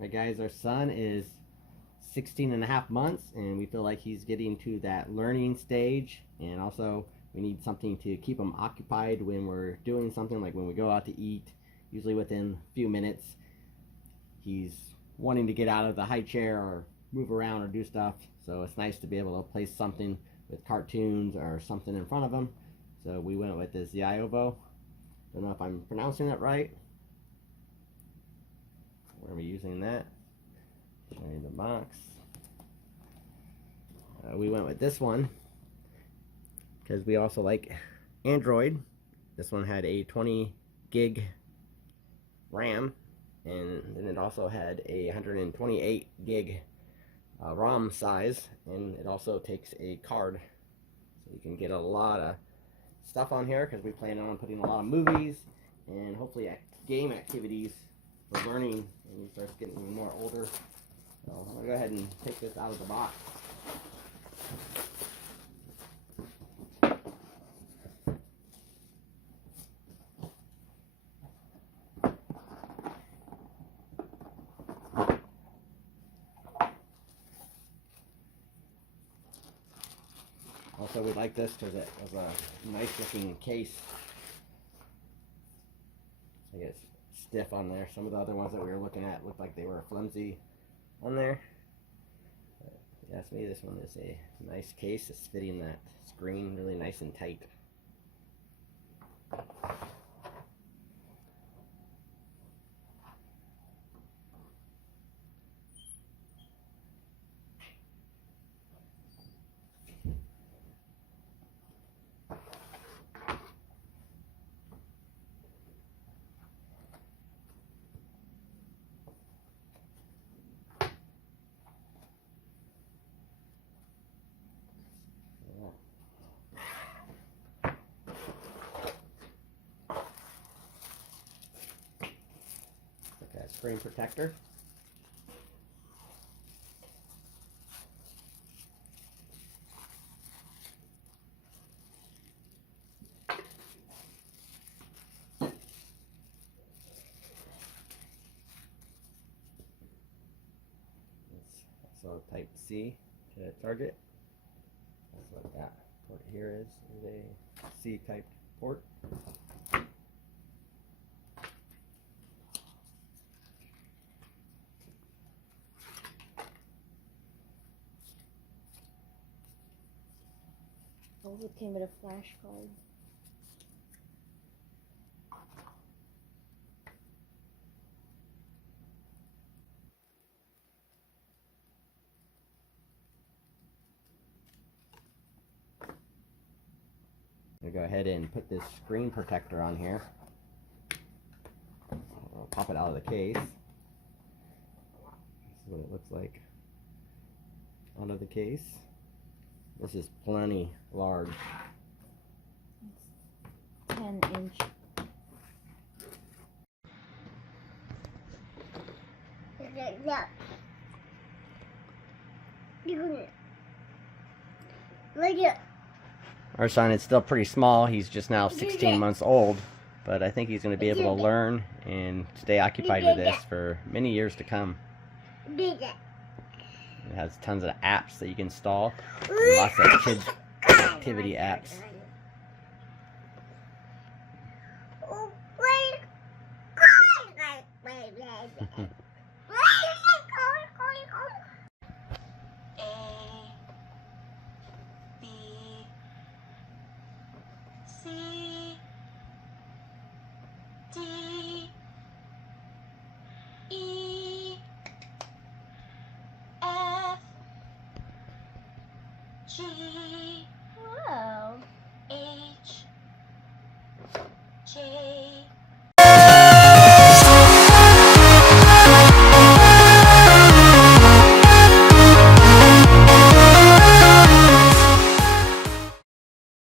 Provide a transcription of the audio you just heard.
Right guys, our son is 16 and a half months and we feel like he's getting to that learning stage, and also we need something to keep him occupied when we're doing something, like when we go out to eat. Usually within a few minutes he's wanting to get out of the high chair or move around or do stuff, so it's nice to be able to place something with cartoons or something in front of him. So we went with this Ziovo. Don't know if I'm pronouncing that right. We're going to be using that. Show you the box. We went with this one because we also like Android. This one had a 20 gig RAM, and then it also had a 128 gig ROM size, and it also takes a card, so you can get a lot of stuff on here because we plan on putting a lot of movies and hopefully game activities for learning when he starts getting even more older. So I'm going to go ahead and take this out of the box. Also, we like this because it has a nice looking case. I guess stiff on there. Some of the other ones that we were looking at looked like they were flimsy on there. But if you ask me, this one is a nice case. It's fitting that screen really nice and tight. Screen protector. It's also type C to charge it. That's what that port here is a C type port. Also came with a flash card. I'm going to go ahead and put this screen protector on here. I'll pop it out of the case. This is what it looks like out of the case. This is plenty large. It's 10-inch. Our son is still pretty small. He's just now 16 months old, but I think he's going to be able to learn and stay occupied with this for many years to come. It has tons of apps that you can install, and lots of kids activity apps. G, Wow. H, J,